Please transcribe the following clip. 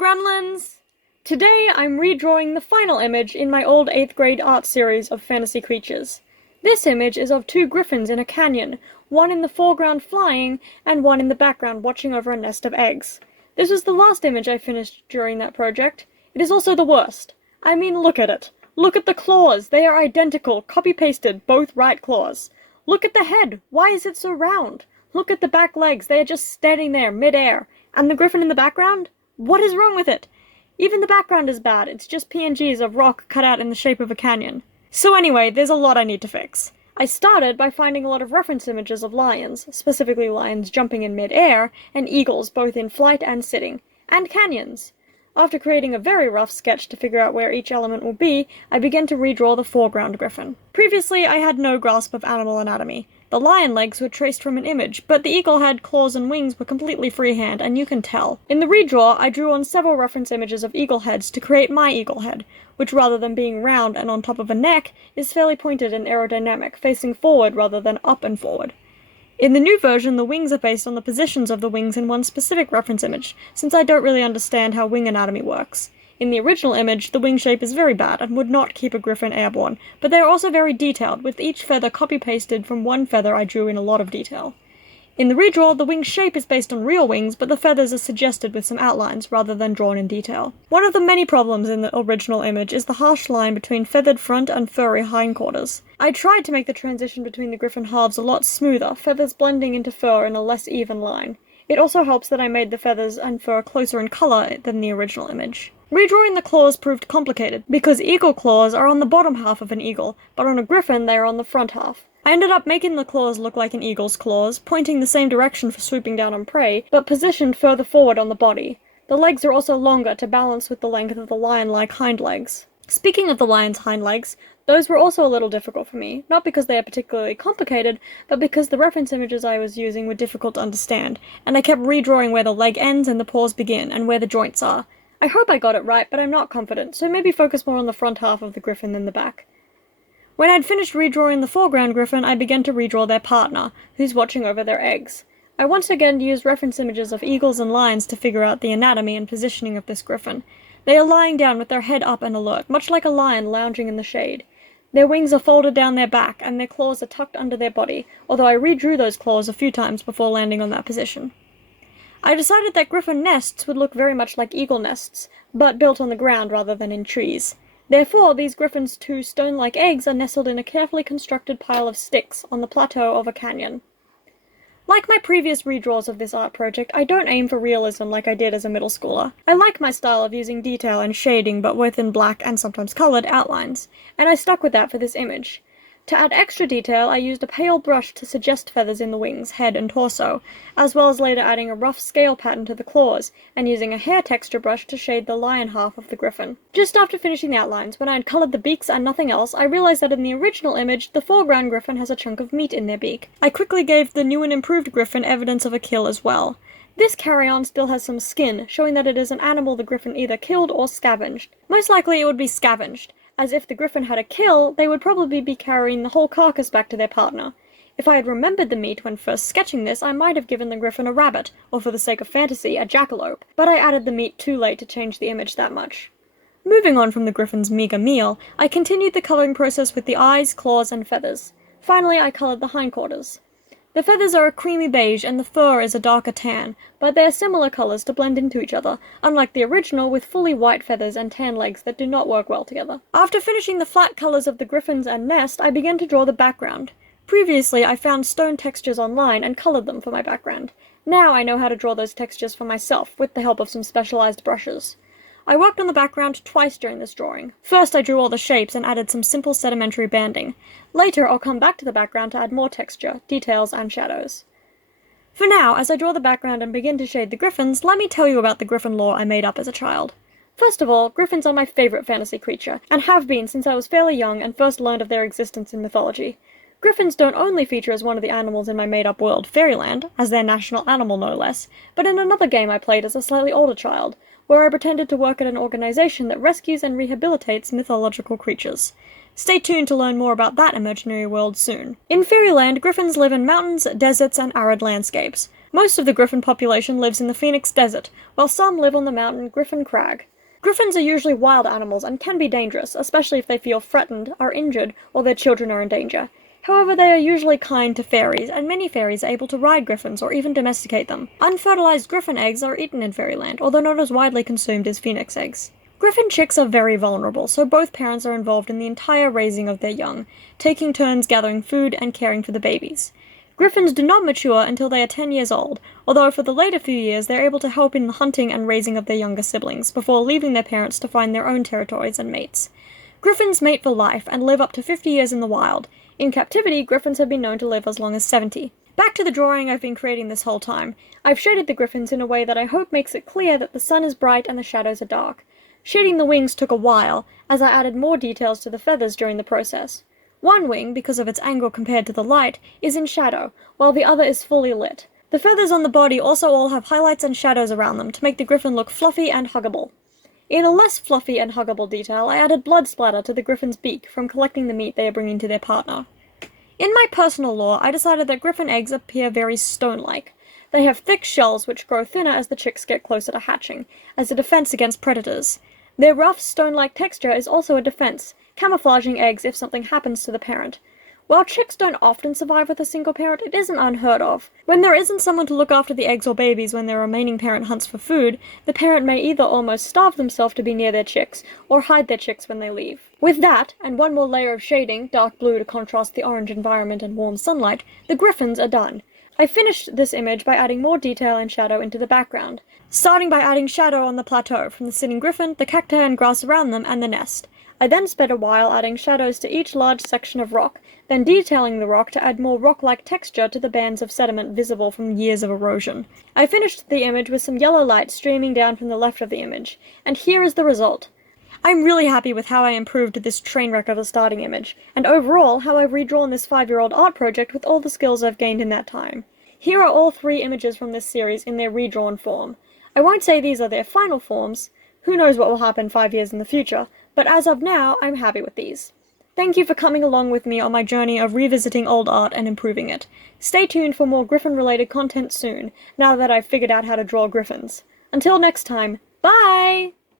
Gremlins! Today I'm redrawing the final image in my old 8th grade art series of fantasy creatures. This image is of two griffins in a canyon, one in the foreground flying, and one in the background watching over a nest of eggs. This was the last image I finished during that project. It is also the worst. I mean, look at it. Look at the claws, they are identical, copy-pasted, both right claws. Look at the head, why is it so round? Look at the back legs, they are just standing there, mid-air. And the griffin in the background? What is wrong with it? Even the background is bad, it's just PNGs of rock cut out in the shape of a canyon. So anyway, there's a lot I need to fix. I started by finding a lot of reference images of lions, specifically lions jumping in mid-air, and eagles both in flight and sitting, and canyons. After creating a very rough sketch to figure out where each element will be, I began to redraw the foreground griffin. Previously, I had no grasp of animal anatomy. The lion legs were traced from an image, but the eagle head, claws, and wings were completely freehand, and you can tell. In the redraw, I drew on several reference images of eagle heads to create my eagle head, which rather than being round and on top of a neck, is fairly pointed and aerodynamic, facing forward rather than up and forward. In the new version, the wings are based on the positions of the wings in one specific reference image, since I don't really understand how wing anatomy works. In the original image, the wing shape is very bad and would not keep a griffin airborne, but they are also very detailed, with each feather copy-pasted from one feather I drew in a lot of detail. In the redraw, the wing shape is based on real wings, but the feathers are suggested with some outlines rather than drawn in detail. One of the many problems in the original image is the harsh line between feathered front and furry hindquarters. I tried to make the transition between the griffin halves a lot smoother, feathers blending into fur in a less even line. It also helps that I made the feathers and fur closer in color than the original image. Redrawing the claws proved complicated, because eagle claws are on the bottom half of an eagle, but on a griffin they are on the front half. I ended up making the claws look like an eagle's claws, pointing the same direction for swooping down on prey, but positioned further forward on the body. The legs are also longer to balance with the length of the lion-like hind legs. Speaking of the lion's hind legs, those were also a little difficult for me, not because they are particularly complicated, but because the reference images I was using were difficult to understand, and I kept redrawing where the leg ends and the paws begin, and where the joints are. I hope I got it right, but I'm not confident, so maybe focus more on the front half of the griffin than the back. When I'd finished redrawing the foreground griffin, I began to redraw their partner, who's watching over their eggs. I once again used reference images of eagles and lions to figure out the anatomy and positioning of this griffin. They are lying down with their head up and alert, much like a lion lounging in the shade. Their wings are folded down their back, and their claws are tucked under their body, although I redrew those claws a few times before landing on that position. I decided that griffin nests would look very much like eagle nests, but built on the ground rather than in trees. Therefore, these griffins' two stone-like eggs are nestled in a carefully constructed pile of sticks on the plateau of a canyon. Like my previous redraws of this art project, I don't aim for realism like I did as a middle schooler. I like my style of using detail and shading, but both in black and sometimes colored outlines, and I stuck with that for this image. To add extra detail, I used a pale brush to suggest feathers in the wings, head, and torso, as well as later adding a rough scale pattern to the claws, and using a hair texture brush to shade the lion half of the griffin. Just after finishing the outlines, when I had colored the beaks and nothing else, I realized that in the original image, the foreground griffin has a chunk of meat in their beak. I quickly gave the new and improved griffin evidence of a kill as well. This carry-on still has some skin, showing that it is an animal the griffin either killed or scavenged. Most likely it would be scavenged, as if the griffin had a kill, they would probably be carrying the whole carcass back to their partner. If I had remembered the meat when first sketching this, I might have given the griffin a rabbit, or for the sake of fantasy, a jackalope, but I added the meat too late to change the image that much. Moving on from the griffin's meager meal, I continued the coloring process with the eyes, claws, and feathers. Finally, I colored the hindquarters. The feathers are a creamy beige and the fur is a darker tan, but they are similar colors to blend into each other, unlike the original with fully white feathers and tan legs that do not work well together. After finishing the flat colors of the griffins and nest, I began to draw the background. Previously, I found stone textures online and colored them for my background. Now I know how to draw those textures for myself, with the help of some specialized brushes. I worked on the background twice during this drawing. First I drew all the shapes and added some simple sedimentary banding. Later I'll come back to the background to add more texture, details, and shadows. For now, as I draw the background and begin to shade the griffins, let me tell you about the griffin lore I made up as a child. First of all, griffins are my favorite fantasy creature, and have been since I was fairly young and first learned of their existence in mythology. Griffins don't only feature as one of the animals in my made-up world, Fairyland, as their national animal no less, but in another game I played as a slightly older child, where I pretended to work at an organization that rescues and rehabilitates mythological creatures. Stay tuned to learn more about that imaginary world soon. In Fairyland, griffins live in mountains, deserts, and arid landscapes. Most of the griffin population lives in the Phoenix Desert, while some live on the mountain Griffin Crag. Griffins are usually wild animals and can be dangerous, especially if they feel threatened, are injured, or their children are in danger. However, they are usually kind to fairies, and many fairies are able to ride griffins or even domesticate them. Unfertilized griffin eggs are eaten in fairyland, although not as widely consumed as phoenix eggs. Griffin chicks are very vulnerable, so both parents are involved in the entire raising of their young, taking turns gathering food and caring for the babies. Griffins do not mature until they are 10 years old, although for the later few years they are able to help in the hunting and raising of their younger siblings, before leaving their parents to find their own territories and mates. Griffins mate for life and live up to 50 years in the wild. In captivity, griffins have been known to live as long as 70. Back to the drawing I've been creating this whole time. I've shaded the griffins in a way that I hope makes it clear that the sun is bright and the shadows are dark. Shading the wings took a while, as I added more details to the feathers during the process. One wing, because of its angle compared to the light, is in shadow, while the other is fully lit. The feathers on the body also all have highlights and shadows around them to make the griffin look fluffy and huggable. In a less fluffy and huggable detail, I added blood splatter to the griffin's beak from collecting the meat they are bringing to their partner. In my personal lore, I decided that griffin eggs appear very stone-like. They have thick shells which grow thinner as the chicks get closer to hatching, as a defense against predators. Their rough, stone-like texture is also a defense, camouflaging eggs if something happens to the parent. While chicks don't often survive with a single parent, it isn't unheard of. When there isn't someone to look after the eggs or babies when their remaining parent hunts for food, the parent may either almost starve themselves to be near their chicks, or hide their chicks when they leave. With that, and one more layer of shading, dark blue to contrast the orange environment and warm sunlight, the griffins are done. I finished this image by adding more detail and shadow into the background, starting by adding shadow on the plateau from the sitting griffin, the cacti and grass around them, and the nest. I then spent a while adding shadows to each large section of rock, then detailing the rock to add more rock-like texture to the bands of sediment visible from years of erosion. I finished the image with some yellow light streaming down from the left of the image, and here is the result. I'm really happy with how I improved this train wreck of a starting image, and overall how I've redrawn this 5-year-old art project with all the skills I've gained in that time. Here are all 3 images from this series in their redrawn form. I won't say these are their final forms. Who knows what will happen 5 years in the future, but as of now, I'm happy with these. Thank you for coming along with me on my journey of revisiting old art and improving it. Stay tuned for more Griffin-related content soon, now that I've figured out how to draw griffins. Until next time, bye!